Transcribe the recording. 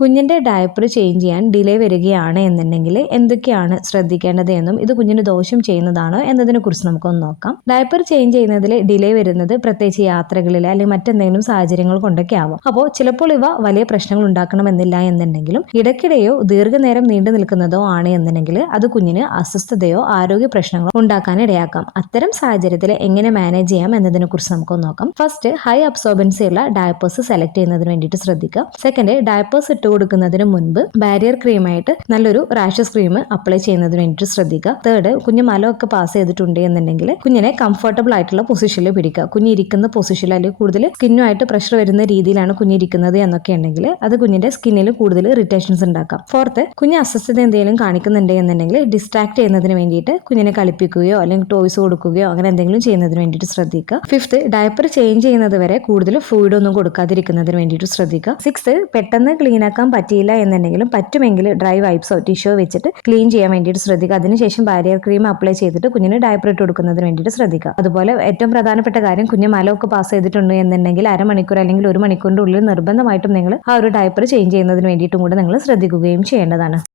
കുഞ്ഞിൻ്റെ diaper change ചെയ്യാൻ delay വരികയാണ് എന്നുണ്ടെങ്കിൽ എന്തൊക്കെയാണ് ശ്രദ്ധിക്കേണ്ടത് എന്നും ഇത് കുഞ്ഞിന് ദോഷം ചെയ്യുന്നതാണോ എന്നതിനെ കുറിച്ച് നമുക്കൊന്ന് നോക്കാം. ഡയപ്പർ ചേഞ്ച് ചെയ്യുന്നതിൽ ഡിലേ വരുന്നത് പ്രത്യേകിച്ച് യാത്രകളിൽ അല്ലെങ്കിൽ മറ്റെന്തെങ്കിലും സാഹചര്യങ്ങൾ കൊണ്ടൊക്കെ ആവാം. അപ്പോൾ ചിലപ്പോൾ ഇവ വലിയ പ്രശ്നങ്ങൾ ഉണ്ടാക്കണമെന്നില്ല എന്നുണ്ടെങ്കിലും ഇടയ്ക്കിടെയോ ദീർഘനേരം നീണ്ടു നിൽക്കുന്നതോ ആണ് എന്നുണ്ടെങ്കിൽ അത് കുഞ്ഞിന് അസ്വസ്ഥതയോ ആരോഗ്യ പ്രശ്നങ്ങളോ ഉണ്ടാക്കാൻ ഇടയാക്കാം. അത്തരം സാഹചര്യത്തിൽ എങ്ങനെ മാനേജ് ചെയ്യാം എന്നതിനെ കുറിച്ച് നമുക്കൊന്ന് നോക്കാം. ഫസ്റ്റ്, ഹൈ അബ്സോർബൻസി ഉള്ള ഡയപ്പേഴ്സ് സെലക്ട് ചെയ്യുന്നതിന് വേണ്ടിയിട്ട് ശ്രദ്ധിക്കുക. സെക്കൻഡ്, ഡയപ്പേഴ്സ് ഇട്ട് കൊടുക്കുന്നതിന് മുൻപ് ബാരിയർ ക്രീമായിട്ട് നല്ലൊരു റാഷസ് ക്രീം അപ്ലൈ ചെയ്യുന്നതിന് വേണ്ടിയിട്ട് ശ്രദ്ധിക്കുക. തേർഡ്, കുഞ്ഞ് മലമൊക്കെ പാസ് ചെയ്തിട്ടുണ്ട് എന്നുണ്ടെങ്കിൽ കുഞ്ഞിനെ കംഫർട്ടബിൾ ആയിട്ടുള്ള പൊസിഷനിൽ പിടിക്കുക. കുഞ്ഞ് ഇരിക്കുന്ന പൊസിഷനിൽ അല്ലെങ്കിൽ കൂടുതൽ സ്കിന്നുമായിട്ട് പ്രഷർ വരുന്ന രീതിയിലാണ് കുഞ്ഞിരിക്കുന്നത് എന്നൊക്കെ ഉണ്ടെങ്കിൽ അത് കുഞ്ഞിന്റെ സ്കിന്നിൽ കൂടുതൽ ഇറിറ്റേഷൻസ് ഉണ്ടാക്കാം. ഫോർത്ത്, കുഞ്ഞ് അസ്വസ്ഥത എന്തെങ്കിലും കാണിക്കുന്നുണ്ട് എന്നുണ്ടെങ്കിൽ ഡിസ്ട്രാക്ട് ചെയ്യുന്നതിന് വേണ്ടിയിട്ട് കുഞ്ഞിനെ കളിപ്പിക്കുകയോ അല്ലെങ്കിൽ ടോയ്സ് കൊടുക്കുകയോ അങ്ങനെ എന്തെങ്കിലും ചെയ്യുന്നതിന് വേണ്ടിയിട്ട് ശ്രദ്ധിക്കുക. ഫിഫ്ത്ത്, ഡയപ്പർ ചേഞ്ച് ചെയ്യുന്നത് വരെ കൂടുതൽ ഫ്ലൂയിഡ് ഒന്നും കൊടുക്കാതിരിക്കുന്നതിന് വേണ്ടിയിട്ട് ശ്രദ്ധിക്കുക. സിക്സ്ത്, പെട്ടെന്ന് ക്ലീൻ ആക്കാൻ പറ്റിയില്ല എന്നുണ്ടെങ്കിലും പറ്റുമെങ്കിൽ ഡ്രൈ വൈപ്സോ ടിഷ്യോ വെച്ചിട്ട് ക്ലീൻ ചെയ്യാൻ വേണ്ടിയിട്ട് ശ്രദ്ധിക്കുക. അതിനുശേഷം ബാരിയർ ക്രീം അപ്ലൈ ചെയ്തിട്ട് കുഞ്ഞിന് ഡയപ്പർ ഇട്ട് കൊടുക്കുന്നതിന് വേണ്ടിയിട്ട് ശ്രദ്ധിക്കുക. അതുപോലെ ഏറ്റവും പ്രധാനപ്പെട്ട കാര്യം, കുഞ്ഞ് മലമൊക്കെ പാസ് ചെയ്തിട്ടുണ്ട് എന്നുണ്ടെങ്കിൽ അരമണിക്കൂർ അല്ലെങ്കിൽ ഒരു മണിക്കൂറിന്റെ ഉള്ളിൽ നിർബന്ധമായിട്ടും നിങ്ങൾ ആ ഒരു ഡയപ്പർ ചേഞ്ച് ചെയ്യുന്നതിന് വേണ്ടിയിട്ടും കൂടെ നിങ്ങൾ ശ്രദ്ധിക്കുകയും ചെയ്യേണ്ടതാണ്.